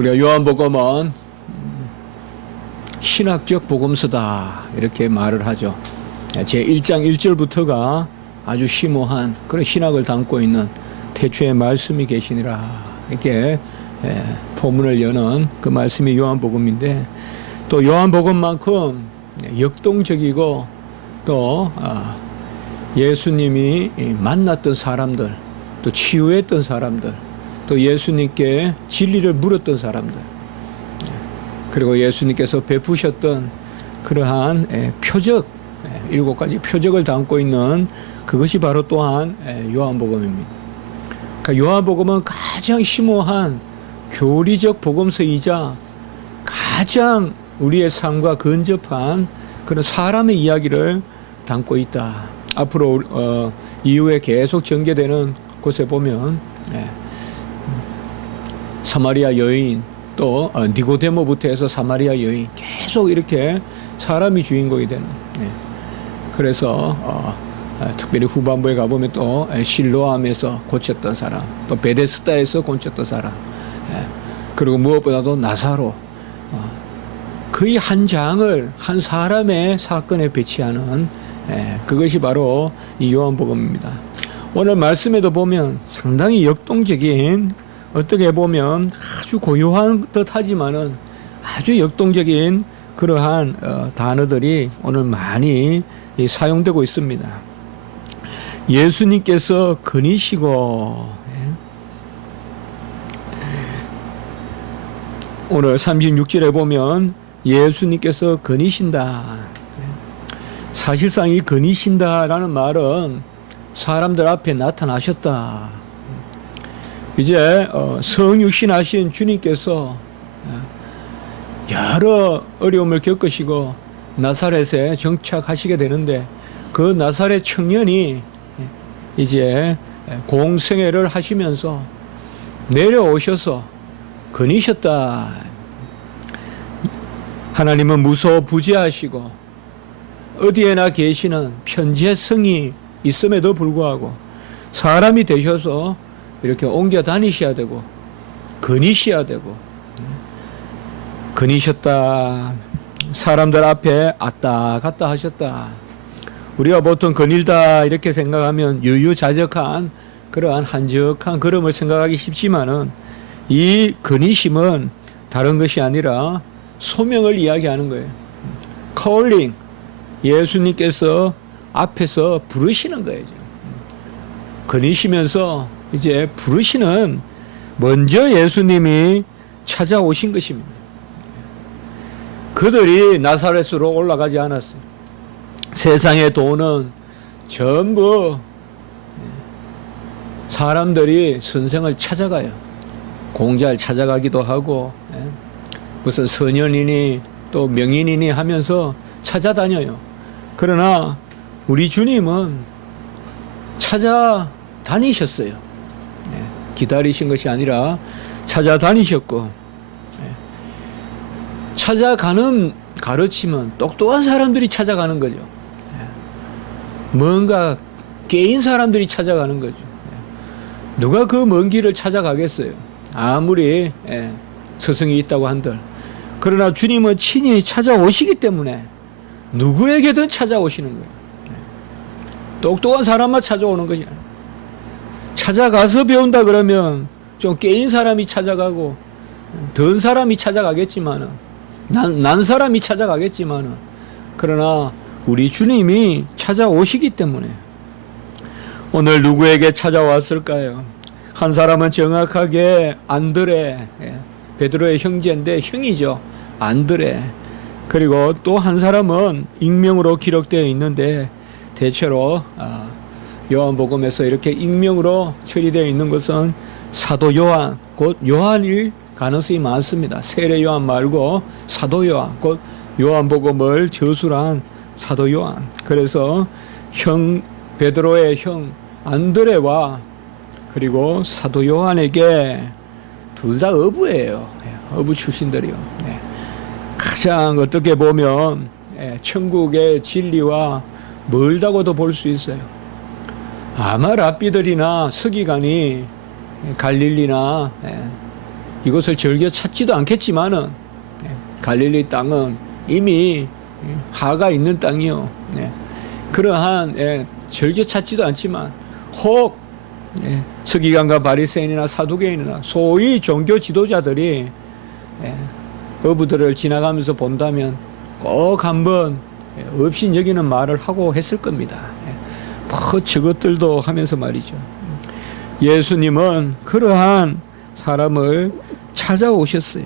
우리가 요한복음은 신학적 복음서다 이렇게 말을 하죠. 제 1장 1절부터가 아주 심오한 그런 신학을 담고 있는 태초에 말씀이 계시니라 이렇게 포문을 여는 그 말씀이 요한복음인데, 또 요한복음만큼 역동적이고 또 예수님이 만났던 사람들, 또 치유했던 사람들, 또 예수님께 진리를 물었던 사람들, 그리고 예수님께서 베푸셨던 그러한 표적, 7가지 표적을 담고 있는 그것이 바로 또한 요한복음입니다. 그러니까 요한복음은 가장 심오한 교리적 복음서이자 가장 우리의 삶과 근접한 그런 사람의 이야기를 담고 있다. 앞으로 이후에 계속 전개되는 곳에 보면 사마리아 여인, 또 니고데모부터 해서 사마리아 여인, 계속 이렇게 사람이 주인공이 되는. 그래서 특별히 후반부에 가보면 또 실로암에서 고쳤던 사람, 또 베데스다에서 고쳤던 사람, 그리고 무엇보다도 나사로, 거의 한 장을 한 사람의 사건에 배치하는 그것이 바로 이 요한복음입니다. 오늘 말씀에도 보면 상당히 역동적인, 어떻게 보면 아주 고요한 듯 하지만은 아주 역동적인 그러한 단어들이 오늘 많이 사용되고 있습니다. 예수님께서 거니시고, 오늘 36절에 보면 예수님께서 거니신다. 사실상 이 거니신다라는 말은 사람들 앞에 나타나셨다. 이제 성육신하신 주님께서 여러 어려움을 겪으시고 나사렛에 정착하시게 되는데, 그 나사렛 청년이 이제 공생애를 하시면서 내려오셔서 거니셨다. 하나님은 무소부재하시고 어디에나 계시는 편재성이 있음에도 불구하고 사람이 되셔서 이렇게 옮겨 다니셔야 되고 거니셔야 되고, 거니셨다. 사람들 앞에 왔다 갔다 하셨다. 우리가 보통 거닐다 이렇게 생각하면 유유자적한 그러한 한적한 걸음을 생각하기 쉽지만은, 이 거니심은 다른 것이 아니라 소명을 이야기하는 거예요. calling, 예수님께서 앞에서 부르시는 거예요. 거니시면서 이제 부르시는, 먼저 예수님이 찾아오신 것입니다. 그들이 나사렛으로 올라가지 않았어요. 세상의 돈은 전부 사람들이 선생을 찾아가요. 공자를 찾아가기도 하고, 무슨 선현이니 또 명인이니 하면서 찾아다녀요. 그러나 우리 주님은 찾아다니셨어요. 기다리신 것이 아니라 찾아다니셨고, 찾아가는 가르침은 똑똑한 사람들이 찾아가는 거죠. 뭔가 깨인 사람들이 찾아가는 거죠. 누가 그 먼 길을 찾아가겠어요? 아무리 스승이 있다고 한들. 그러나 주님은 친히 찾아오시기 때문에 누구에게든 찾아오시는 거예요. 똑똑한 사람만 찾아오는 것이 아니에요. 찾아가서 배운다 그러면 좀 깨인 사람이 찾아가고 든 사람이 찾아가겠지만은, 난 사람이 찾아가겠지만은, 그러나 우리 주님이 찾아오시기 때문에. 오늘 누구에게 찾아왔을까요? 한 사람은 정확하게 안드레, 베드로의 형제인데 형이죠. 안드레. 그리고 또 한 사람은 익명으로 기록되어 있는데, 대체로 요한복음에서 이렇게 익명으로 처리되어 있는 것은 사도 요한, 곧 요한일 가능성이 많습니다. 세례 요한 말고 사도 요한, 곧 요한복음을 저술한 사도 요한. 그래서 형 베드로의 형 안드레와 그리고 사도 요한에게 둘 다 어부예요. 어부 출신들이요. 가장 어떻게 보면 천국의 진리와 멀다고도 볼 수 있어요. 아마 랍비들이나 서기관이 갈릴리나 이것을 즐겨 찾지도 않겠지만은 갈릴리 땅은 이미 하가 있는 땅이요. 그러한 즐겨 찾지도 않지만 혹 서기관과 바리새인이나 사두개인이나 소위 종교 지도자들이 어부들을 지나가면서 본다면 꼭 한번 없인 여기는 말을 하고 했을 겁니다. 뭐 저것들도 하면서 말이죠. 예수님은 그러한 사람을 찾아오셨어요.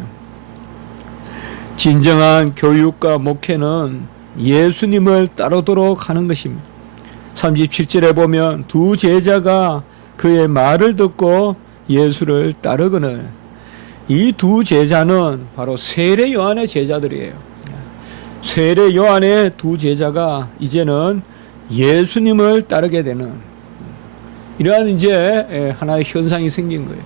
진정한 교육과 목회는 예수님을 따르도록 하는 것입니다. 37절에 보면 두 제자가 그의 말을 듣고 예수를 따르거늘. 이 두 제자는 바로 세례 요한의 제자들이에요. 세례 요한의 두 제자가 이제는 예수님을 따르게 되는 이러한 이제 하나의 현상이 생긴 거예요.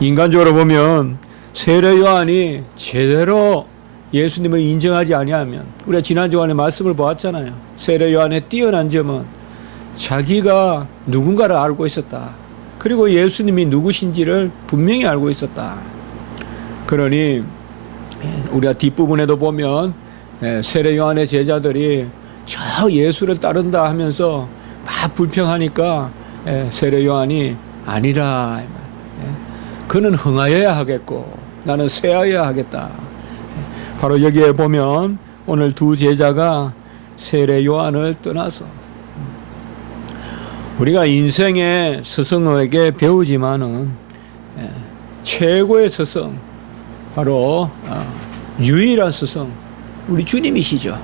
인간적으로 보면 세례 요한이 제대로 예수님을 인정하지 아니하면, 우리가 지난 주간에 말씀을 보았잖아요. 세례 요한의 뛰어난 점은 자기가 누군가를 알고 있었다. 그리고 예수님이 누구신지를 분명히 알고 있었다. 그러니 우리가 뒷부분에도 보면 세례 요한의 제자들이 저 예수를 따른다 하면서 막 불평하니까 세례 요한이 아니라, 그는 흥하여야 하겠고 나는 쇠하여야 하겠다. 바로 여기에 보면 오늘 두 제자가 세례 요한을 떠나서, 우리가 인생의 스승에게 배우지만은 최고의 스승, 바로 유일한 스승 우리 주님이시죠.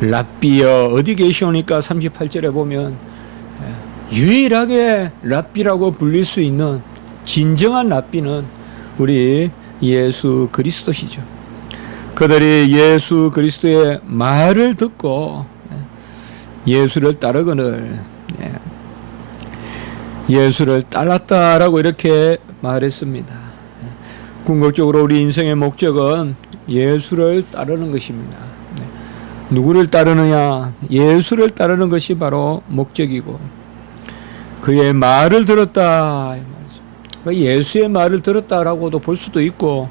랍비여 어디 계시오니까 38절에 보면 유일하게 랍비라고 불릴 수 있는 진정한 랍비는 우리 예수 그리스도시죠. 그들이 예수 그리스도의 말을 듣고 예수를 따르거늘 예수를 따랐다라고 이렇게 말했습니다. 궁극적으로 우리 인생의 목적은 예수를 따르는 것입니다. 누구를 따르느냐? 예수를 따르는 것이 바로 목적이고, 그의 말을 들었다. 예수의 말을 들었다라고도 볼 수도 있고,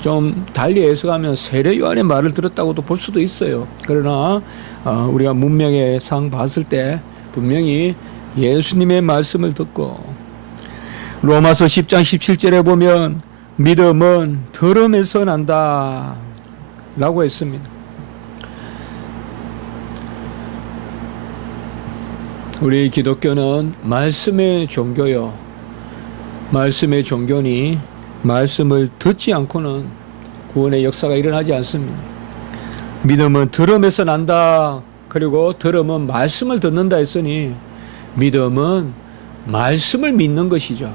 좀 달리 해석하면 세례 요한의 말을 들었다고도 볼 수도 있어요. 그러나 우리가 문맥의 상 봤을 때 분명히 예수님의 말씀을 듣고, 로마서 10장 17절에 보면 믿음은 들음에서 난다 라고 했습니다. 우리 기독교는 말씀의 종교요. 말씀의 종교니 말씀을 듣지 않고는 구원의 역사가 일어나지 않습니다. 믿음은 들음에서 난다. 그리고 들음은 말씀을 듣는다 했으니 믿음은 말씀을 믿는 것이죠.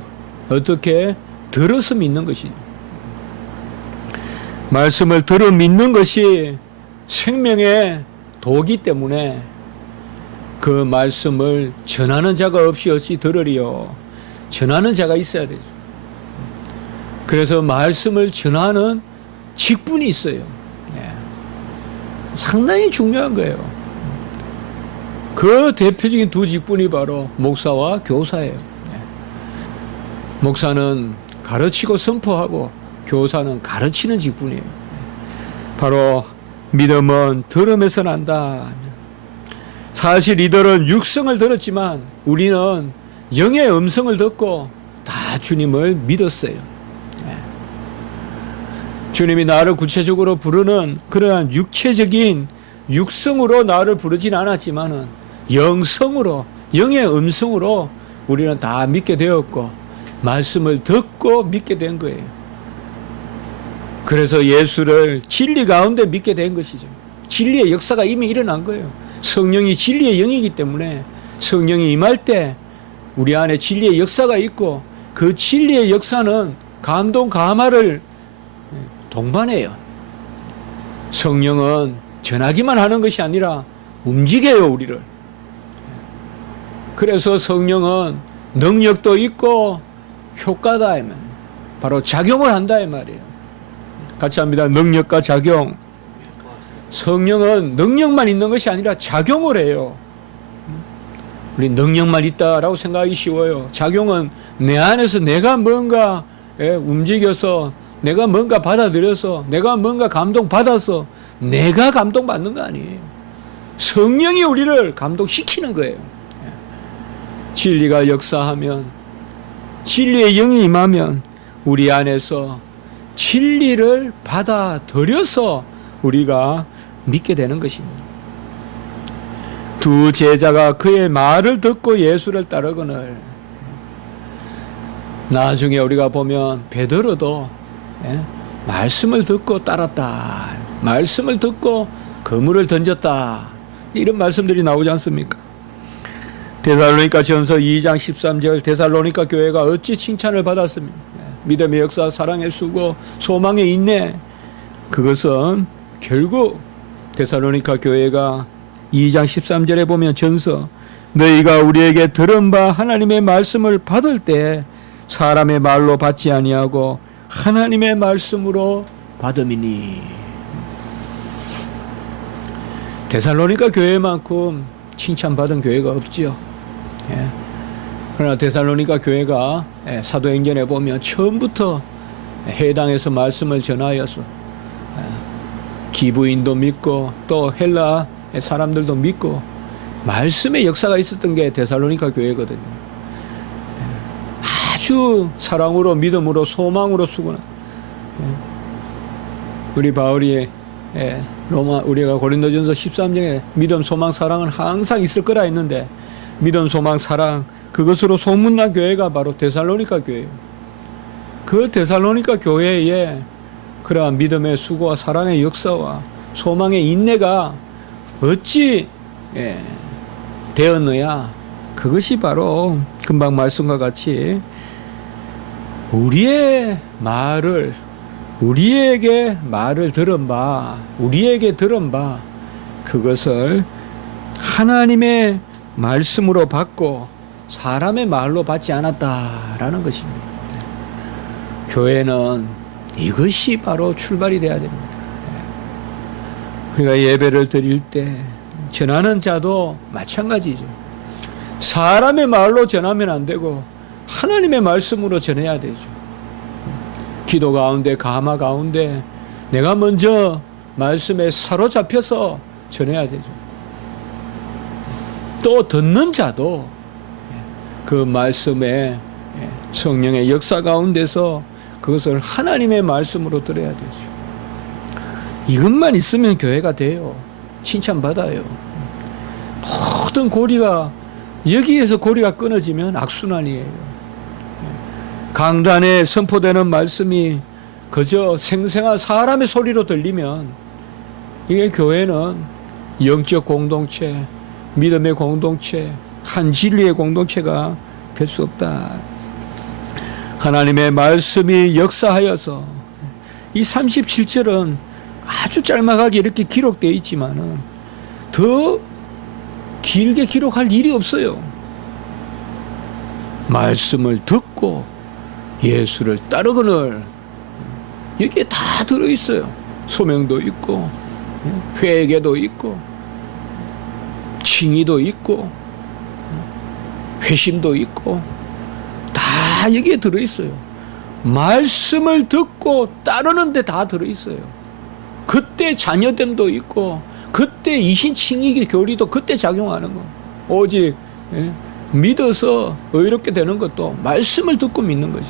어떻게? 들어서 믿는 것이죠. 말씀을 들어 믿는 것이 생명의 도기 때문에 그 말씀을 전하는 자가 없이 어찌 들으리요. 전하는 자가 있어야 되죠. 그래서 말씀을 전하는 직분이 있어요. 상당히 중요한 거예요. 그 대표적인 두 직분이 바로 목사와 교사예요. 목사는 가르치고 선포하고 교사는 가르치는 직분이에요. 바로 믿음은 들음에서 난다. 사실 이들은 육성을 들었지만 우리는 영의 음성을 듣고 다 주님을 믿었어요. 주님이 나를 구체적으로 부르는 그러한 육체적인 육성으로 나를 부르진 않았지만은 영성으로, 영의 음성으로 우리는 다 믿게 되었고 말씀을 듣고 믿게 된 거예요. 그래서 예수를 진리 가운데 믿게 된 것이죠. 진리의 역사가 이미 일어난 거예요. 성령이 진리의 영이기 때문에 성령이 임할 때 우리 안에 진리의 역사가 있고, 그 진리의 역사는 감동 감화를 동반해요. 성령은 전하기만 하는 것이 아니라 움직여요, 우리를. 그래서 성령은 능력도 있고 효과다 하면 바로 작용을 한다 이 말이에요. 같이 합니다. 능력과 작용. 성령은 능력만 있는 것이 아니라 작용을 해요. 우리 능력만 있다라고 생각하기 쉬워요. 작용은 내 안에서 내가 뭔가 움직여서 내가 뭔가 받아들여서 내가 뭔가 감동받아서 내가 감동받는 거 아니에요. 성령이 우리를 감동시키는 거예요. 진리가 역사하면, 진리의 영이 임하면 우리 안에서 진리를 받아들여서 우리가 믿게 되는 것입니다. 두 제자가 그의 말을 듣고 예수를 따르거늘. 나중에 우리가 보면 베드로도 말씀을 듣고 따랐다. 말씀을 듣고 그물을 던졌다. 이런 말씀들이 나오지 않습니까? 데살로니가 전서 2장 13절, 데살로니가 교회가 어찌 칭찬을 받았습니까? 믿음의 역사, 사랑의 수고, 소망의 인내. 그것은 결국 데살로니가 교회가 2장 13절에 보면 전서, 너희가 우리에게 들은 바 하나님의 말씀을 받을 때 사람의 말로 받지 아니하고 하나님의 말씀으로 받음이니. 데살로니가 교회만큼 칭찬받은 교회가 없지요. 그러나 데살로니가 교회가 사도행전에 보면 처음부터 해당에서 말씀을 전하여서 기부인도 믿고 또 헬라 사람들도 믿고 말씀의 역사가 있었던 게 데살로니가 교회거든요. 아주 사랑으로, 믿음으로, 소망으로 수고나. 우리 바울이 우리가 고린도전서 13장에 믿음, 소망, 사랑은 항상 있을 거라 했는데, 믿음, 소망, 사랑, 그것으로 소문난 교회가 바로 데살로니가 교회예요. 그 데살로니가 교회에 그러한 믿음의 수고와 사랑의 역사와 소망의 인내가 어찌 되었느냐? 그것이 바로 금방 말씀과 같이 우리에게 말을 들은 바, 우리에게 들은 바, 그것을 하나님의 말씀으로 받고 사람의 말로 받지 않았다라는 것입니다. 교회는 이것이 바로 출발이 돼야 됩니다. 우리가 예배를 드릴 때 전하는 자도 마찬가지죠. 사람의 말로 전하면 안 되고 하나님의 말씀으로 전해야 되죠. 기도 가운데, 감화 가운데 내가 먼저 말씀에 사로잡혀서 전해야 되죠. 또 듣는 자도 그 말씀에 성령의 역사 가운데서 그것을 하나님의 말씀으로 들어야 되죠. 이것만 있으면 교회가 돼요. 칭찬받아요. 모든 고리가, 여기에서 고리가 끊어지면 악순환이에요. 강단에 선포되는 말씀이 그저 생생한 사람의 소리로 들리면 이게 교회는 영적 공동체, 믿음의 공동체, 한 진리의 공동체가 될 수 없다. 하나님의 말씀이 역사하여서 이 37절은 아주 짤막하게 이렇게 기록되어 있지만은 더 길게 기록할 일이 없어요. 말씀을 듣고 예수를 따르거늘. 여기에 다 들어있어요. 소명도 있고 회개도 있고 칭의도 있고 회심도 있고 다 여기에 들어있어요. 말씀을 듣고 따르는 데 다 들어있어요. 그때 자녀됨도 있고 그때 이신칭의 교리도 그때 작용하는 거. 오직 믿어서 의롭게 되는 것도 말씀을 듣고 믿는 거지.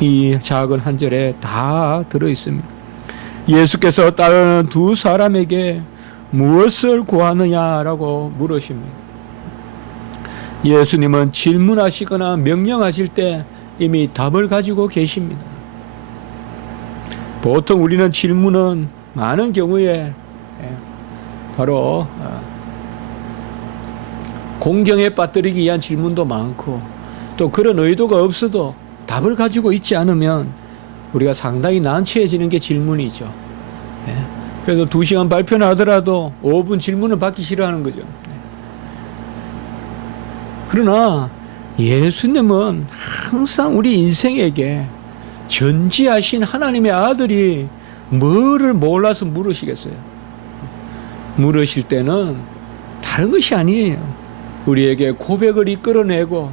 이 작은 한 절에 다 들어있습니다. 예수께서 따르는 두 사람에게 무엇을 구하느냐라고 물으십니다. 예수님은 질문하시거나 명령하실 때 이미 답을 가지고 계십니다. 보통 우리는 질문은 많은 경우에 바로 공경에 빠뜨리기 위한 질문도 많고 또 그런 의도가 없어도 답을 가지고 있지 않으면 우리가 상당히 난처해지는 게 질문이죠. 그래서 2시간 발표를 하더라도 5분 질문을 받기 싫어하는 거죠. 그러나 예수님은 항상 우리 인생에게 전지하신 하나님의 아들이 뭐를 몰라서 물으시겠어요? 물으실 때는 다른 것이 아니에요. 우리에게 고백을 이끌어내고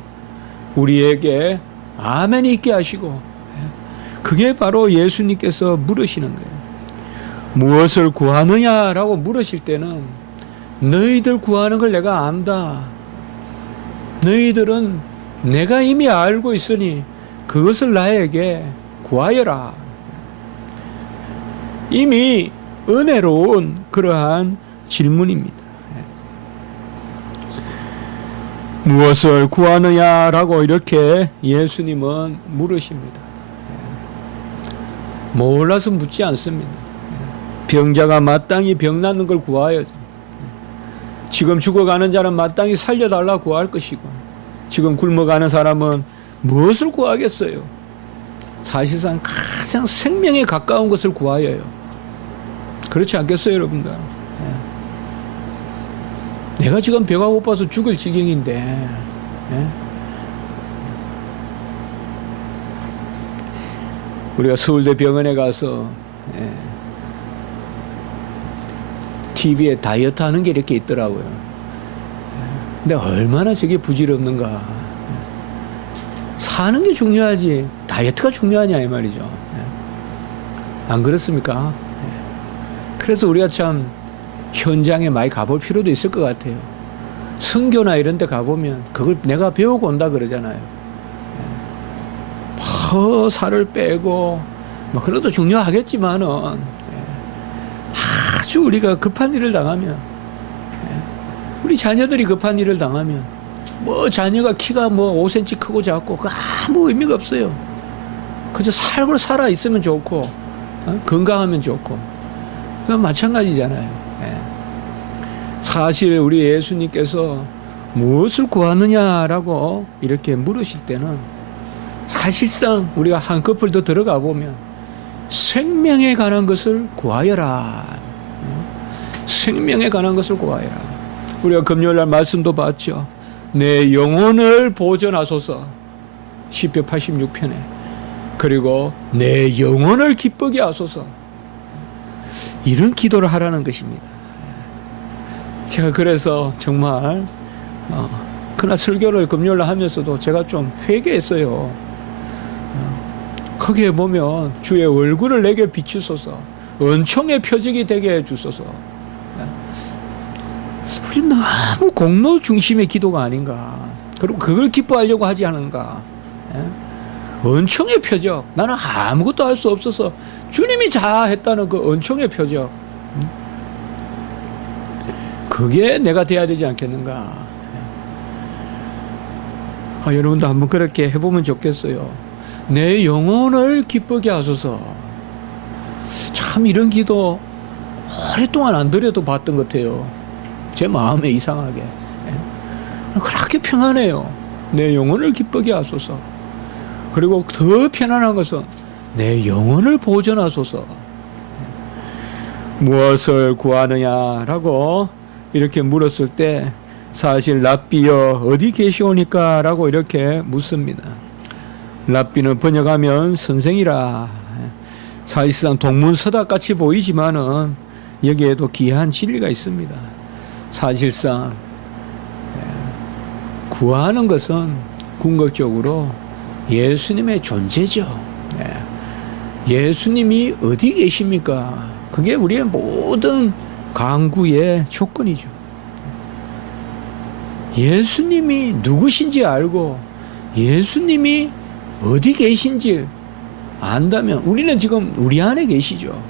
우리에게 아멘이 있게 하시고, 그게 바로 예수님께서 물으시는 거예요. 무엇을 구하느냐라고 물으실 때는 너희들 구하는 걸 내가 안다. 너희들은 내가 이미 알고 있으니 그것을 나에게 구하여라. 이미 은혜로운 그러한 질문입니다. 무엇을 구하느냐라고 이렇게 예수님은 물으십니다. 몰라서 묻지 않습니다. 병자가 마땅히 병 낫는 걸 구하여야죠. 지금 죽어가는 자는 마땅히 살려달라 구할 것이고, 지금 굶어가는 사람은 무엇을 구하겠어요? 사실상 가장 생명에 가까운 것을 구하여요. 그렇지 않겠어요, 여러분들? 내가 지금 배가 고파서 죽을 지경인데, 우리가 서울대 병원에 가서 TV에 다이어트 하는 게 이렇게 있더라고요. 근데 얼마나 저게 부질없는가. 사는 게 중요하지 다이어트가 중요하냐 이 말이죠. 안 그렇습니까? 그래서 우리가 참 현장에 많이 가볼 필요도 있을 것 같아요. 선교나 이런 데 가보면 그걸 내가 배우고 온다 그러잖아요. 살을 빼고 뭐 그래도 중요하겠지만은 아주 우리가 급한 일을 당하면, 우리 자녀들이 급한 일을 당하면 뭐 자녀가 키가 뭐 5cm 크고 작고 그 아무 의미가 없어요. 그저 살고 살아 있으면 좋고 건강하면 좋고 그건 마찬가지잖아요. 사실 우리 예수님께서 무엇을 구하느냐라고 이렇게 물으실 때는 사실상 우리가 한꺼풀 더 들어가 보면 생명에 관한 것을 구하여라. 생명에 관한 것을 구하여라. 우리가 금요일날 말씀도 봤죠. 내 영혼을 보존하소서. 시편 86편에. 그리고 내 영혼을 기쁘게 하소서. 이런 기도를 하라는 것입니다. 제가 그래서 정말 그날 설교를 금요일날 하면서도 제가 좀 회개했어요. 거기에 보면 주의 얼굴을 내게 비추소서, 은총의 표적이 되게 해주소서. 우리 너무 공로 중심의 기도가 아닌가. 그리고 그걸 기뻐하려고 하지 않은가. 은총의 표적. 나는 아무것도 할 수 없어서 주님이 다 했다는 그 은총의 표적. 그게 내가 돼야 되지 않겠는가. 여러분도 한번 그렇게 해보면 좋겠어요. 내 영혼을 기쁘게 하소서. 참 이런 기도 오랫동안 안 드려도 봤던 것 같아요. 제 마음에 이상하게. 그렇게 평안해요. 내 영혼을 기쁘게 하소서. 그리고 더 편안한 것은 내 영혼을 보존하소서. 무엇을 구하느냐라고 이렇게 물었을 때 사실 랍비여 어디 계시오니까 라고 이렇게 묻습니다. 랍비는 번역하면 선생이라. 사실상 동문서답 같이 보이지만은 여기에도 귀한 진리가 있습니다. 사실상 구하는 것은 궁극적으로 예수님의 존재죠. 예수님이 어디 계십니까? 그게 우리의 모든 강구의 조건이죠. 예수님이 누구신지 알고 예수님이 어디 계신지 안다면 우리는 지금 우리 안에 계시죠.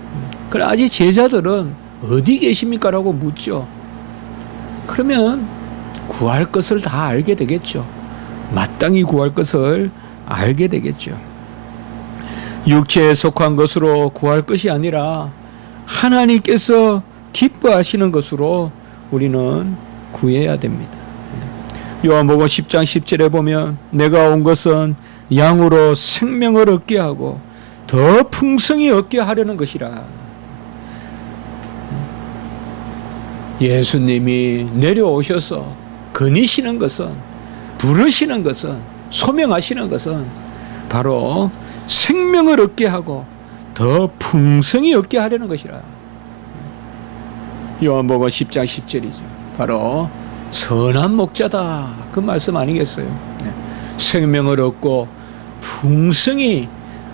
그래 아직 제자들은 어디 계십니까? 라고 묻죠. 그러면 구할 것을 다 알게 되겠죠. 마땅히 구할 것을 알게 되겠죠. 육체에 속한 것으로 구할 것이 아니라 하나님께서 기뻐하시는 것으로 우리는 구해야 됩니다. 요한복음 10장 10절에 보면 내가 온 것은 양으로 생명을 얻게 하고 더 풍성히 얻게 하려는 것이라. 예수님이 내려오셔서 거니시는 것은, 부르시는 것은, 소명하시는 것은 바로 생명을 얻게 하고 더 풍성히 얻게 하려는 것이라. 요한복음 10장 10절이죠. 바로 선한 목자다. 그 말씀 아니겠어요? 생명을 얻고 풍성히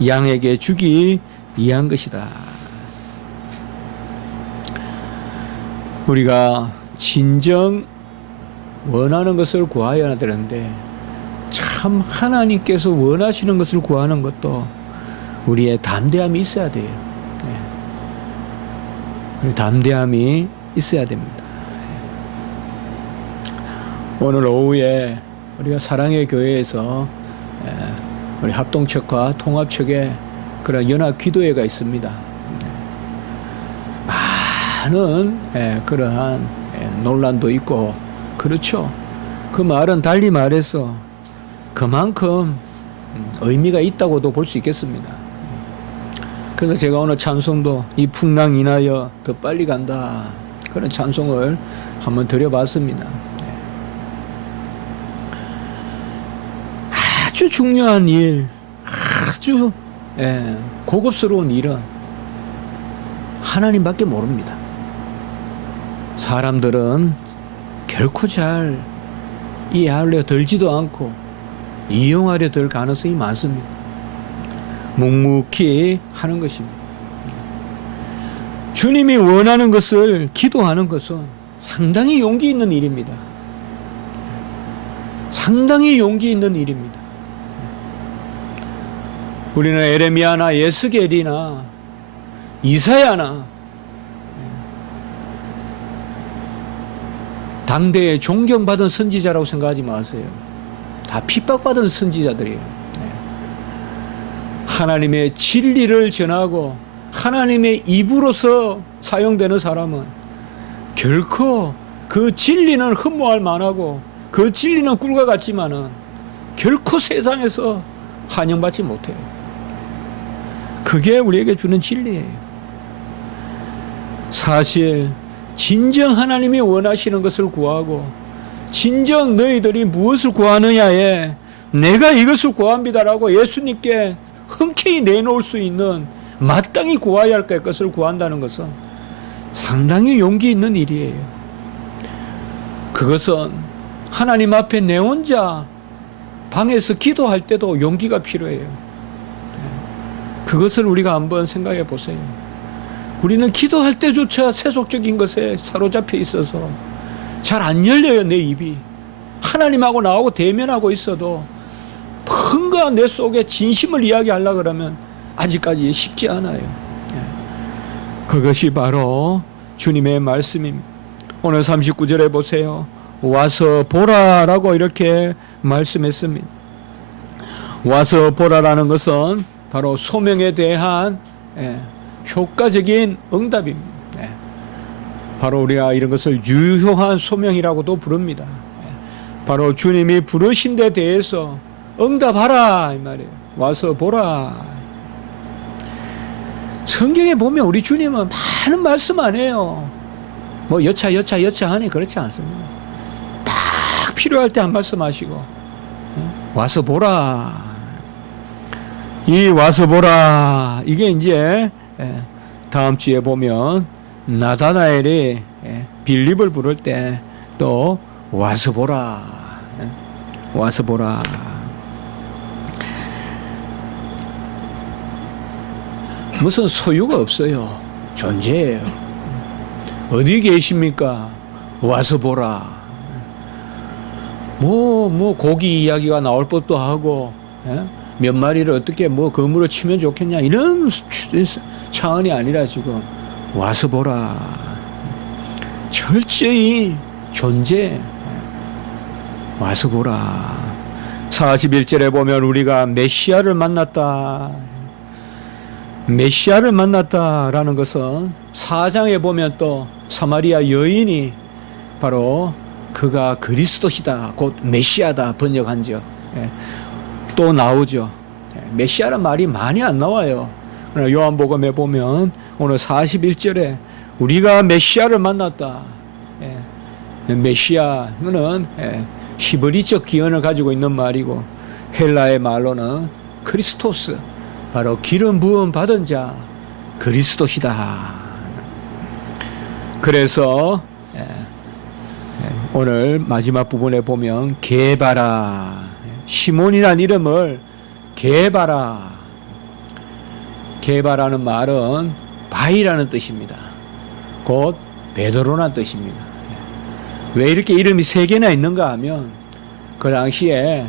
양에게 주기 위한 것이다. 우리가 진정 원하는 것을 구하여야 되는데 참 하나님께서 원하시는 것을 구하는 것도 우리의 담대함이 있어야 돼요. 네. 우리 담대함이 있어야 됩니다. 오늘 오후에 우리가 사랑의 교회에서 우리 합동측과 통합측에 그런 연합 기도회가 있습니다. 많은 그러한 논란도 있고 그렇죠. 그 말은 달리 말해서 그만큼 의미가 있다고도 볼 수 있겠습니다. 그래서 제가 오늘 찬송도 이 풍랑 인하여 더 빨리 간다 그런 찬송을 한번 드려봤습니다. 아주 중요한 일, 아주 고급스러운 일은 하나님밖에 모릅니다. 사람들은 결코 잘 이해하려 들지도 않고 이용하려 들 가능성이 많습니다. 묵묵히 하는 것입니다. 주님이 원하는 것을 기도하는 것은 상당히 용기 있는 일입니다. 상당히 용기 있는 일입니다. 우리는 에레미야나 예스겔이나 이사야나 당대에 존경받은 선지자라고 생각하지 마세요. 다 핍박받은 선지자들이에요. 하나님의 진리를 전하고 하나님의 입으로서 사용되는 사람은 결코 그 진리는 흠모할 만하고 그 진리는 꿀과 같지만은 결코 세상에서 환영받지 못해요. 그게 우리에게 주는 진리예요. 사실 진정 하나님이 원하시는 것을 구하고 진정 너희들이 무엇을 구하느냐에 내가 이것을 구합니다라고 예수님께 흔쾌히 내놓을 수 있는 마땅히 구해야 할 것을 구한다는 것은 상당히 용기 있는 일이에요. 그것은 하나님 앞에 내 혼자 방에서 기도할 때도 용기가 필요해요. 그것을 우리가 한번 생각해 보세요. 우리는 기도할 때조차 세속적인 것에 사로잡혀 있어서 잘 안 열려요. 내 입이 하나님하고 나하고 대면하고 있어도 뭔가 내 속에 진심을 이야기하려고 그러면 아직까지 쉽지 않아요. 그것이 바로 주님의 말씀입니다. 오늘 39절에 보세요. 와서 보라라고 이렇게 말씀했습니다. 와서 보라라는 것은 바로 소명에 대한 효과적인 응답입니다. 바로 우리가 이런 것을 유효한 소명이라고도 부릅니다. 바로 주님이 부르신 데 대해서 응답하라 이 말이에요. 와서 보라. 성경에 보면 우리 주님은 많은 말씀 안 해요. 뭐 여차 하니 그렇지 않습니다. 딱 필요할 때 한 말씀 하시고 와서 보라. 이 와서 보라 이게 이제 다음 주에 보면 나다나엘이 빌립을 부를 때 또 와서 보라. 와서 보라. 무슨 소유가 없어요. 존재예요. 어디 계십니까? 와서 보라. 뭐 고기 이야기가 나올 법도 하고 몇 마리를 어떻게 검으로 치면 좋겠냐 이런 차원이 아니라 지금 와서 보라. 철저히 존재. 와서 보라. 41절에 보면 우리가 메시아를 만났다. 메시아를 만났다라는 것은 4장에 보면 또 사마리아 여인이 바로 그가 그리스도시다 곧 메시아다 번역한죠. 또 나오죠. 메시아란 말이 많이 안 나와요. 그러나 요한복음에 보면 오늘 41절에 우리가 메시아를 만났다. 메시아는 히브리적 기원을 가지고 있는 말이고 헬라의 말로는 크리스토스 바로 기름 부음 받은 자 그리스도시다. 그래서 오늘 마지막 부분에 보면 게바라 시몬이라는 이름을 게바라. 게바라는 말은 바위라는 뜻입니다. 곧 베드로라는 뜻입니다. 왜 이렇게 이름이 세 개나 있는가 하면 그 당시에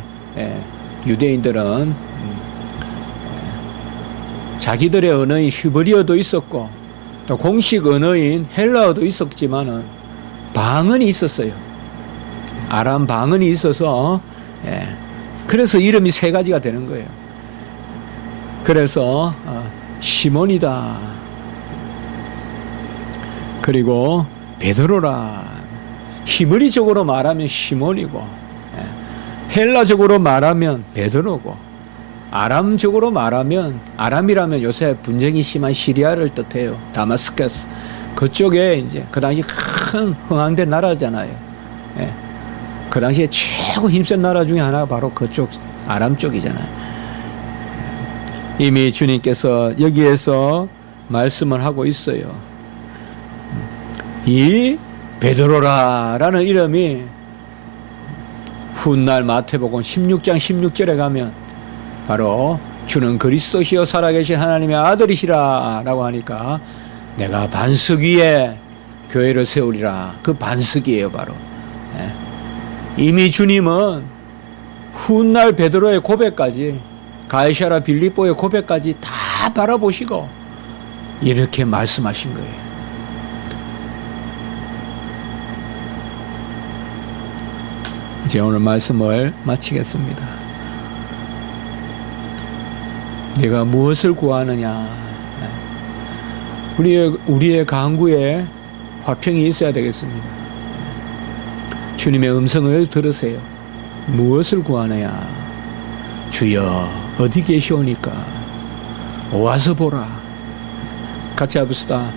유대인들은 자기들의 언어인 히브리어도 있었고 또 공식 언어인 헬라어도 있었지만은 방언이 있었어요. 아람 방언이 있어서 그래서 이름이 세 가지가 되는 거예요. 그래서 시몬이다. 그리고 베드로라. 히브리적으로 말하면 시몬이고 헬라적으로 말하면 베드로고 아람적으로 말하면 아람이라면 요새 분쟁이 심한 시리아를 뜻해요. 다마스커스 그쪽에 이제 그 당시 큰 흥왕된 나라잖아요. 그 당시에 최고 힘센 나라 중에 하나가 바로 그쪽 아람 쪽이잖아요. 이미 주님께서 여기에서 말씀을 하고 있어요. 이 베드로라라는 이름이 훗날 마태복음 16장 16절에 가면 바로 주는 그리스도시요 살아계신 하나님의 아들이시라 라고 하니까 내가 반석 위에 교회를 세우리라. 그 반석이에요 바로. 이미 주님은 훗날 베드로의 고백까지 가이사랴 빌립보의 고백까지 다 바라보시고 이렇게 말씀하신 거예요. 이제 오늘 말씀을 마치겠습니다. 네가 무엇을 구하느냐? 우리의 간구에 화평이 있어야 되겠습니다. 주님의 음성을 들으세요. 무엇을 구하느냐? 주여 어디 계시오니까 와서 보라. 같이 해봅시다.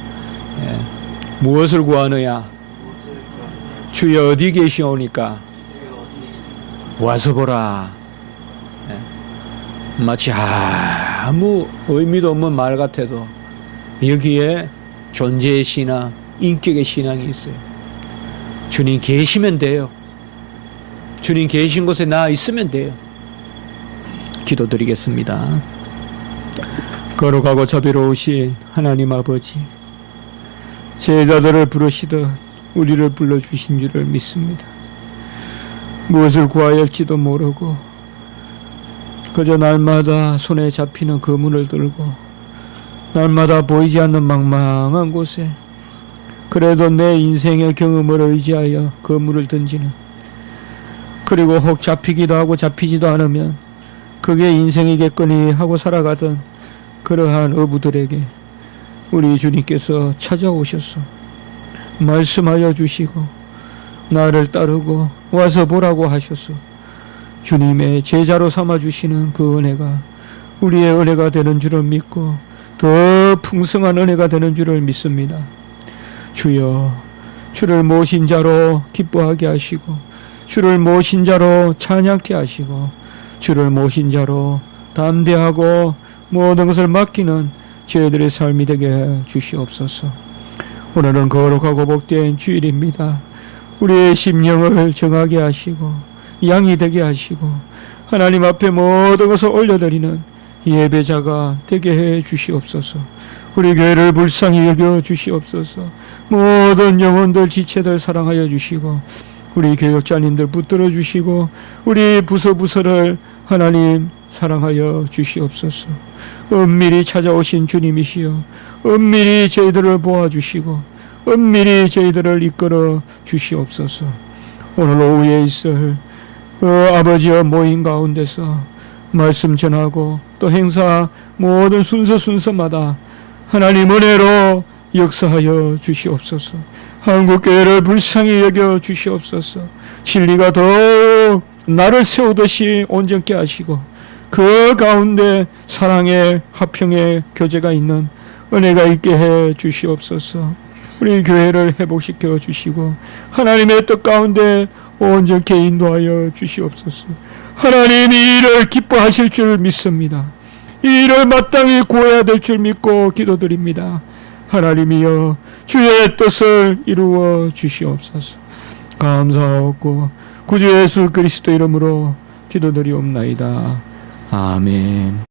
무엇을 구하느냐? 주여 어디 계시오니까 와서 보라. 마치 아무 의미도 없는 말 같아도 여기에 존재의 신앙, 인격의 신앙이 있어요. 주님 계시면 돼요. 주님 계신 곳에 나 있으면 돼요. 기도드리겠습니다. 거룩하고 자비로우신 하나님 아버지, 제자들을 부르시듯 우리를 불러주신 줄을 믿습니다. 무엇을 구해야 할지도 모르고 그저 날마다 손에 잡히는 그물을 들고 날마다 보이지 않는 망망한 곳에 그래도 내 인생의 경험을 의지하여 그물을 던지는, 그리고 혹 잡히기도 하고 잡히지도 않으면 그게 인생이겠거니 하고 살아가던 그러한 어부들에게 우리 주님께서 찾아오셔서 말씀하여 주시고 나를 따르고 와서 보라고 하셔서 주님의 제자로 삼아주시는 그 은혜가 우리의 은혜가 되는 줄을 믿고 더 풍성한 은혜가 되는 줄을 믿습니다. 주여, 주를 모신 자로 기뻐하게 하시고 주를 모신 자로 찬양케 하시고 주를 모신 자로 담대하고 모든 것을 맡기는 저희들의 삶이 되게 해 주시옵소서. 오늘은 거룩하고 복된 주일입니다. 우리의 심령을 정하게 하시고 양이 되게 하시고 하나님 앞에 모든 것을 올려드리는 예배자가 되게 해 주시옵소서. 우리 교회를 불쌍히 여겨 주시옵소서. 모든 영혼들 지체들 사랑하여 주시고 우리 교역자님들 붙들어 주시고 우리 부서를 하나님 사랑하여 주시옵소서. 은밀히 찾아오신 주님이시여 은밀히 저희들을 보아주시고 은밀히 저희들을 이끌어 주시옵소서. 오늘 오후에 있을 아버지의 모임 가운데서 말씀 전하고 또 행사 모든 순서마다 하나님 은혜로 역사하여 주시옵소서. 한국교회를 불쌍히 여겨 주시옵소서. 진리가 더욱 나를 세우듯이 온전케 하시고 그 가운데 사랑의 화평의 교제가 있는 은혜가 있게 해 주시옵소서. 우리 교회를 회복시켜 주시고 하나님의 뜻 가운데 온전케 인도하여 주시옵소서. 하나님이 이를 기뻐하실 줄 믿습니다. 이 일을 마땅히 구해야 될 줄 믿고 기도드립니다. 하나님이여 주의 뜻을 이루어 주시옵소서. 감사하고 구주 예수 그리스도 이름으로 기도드리옵나이다. 아멘.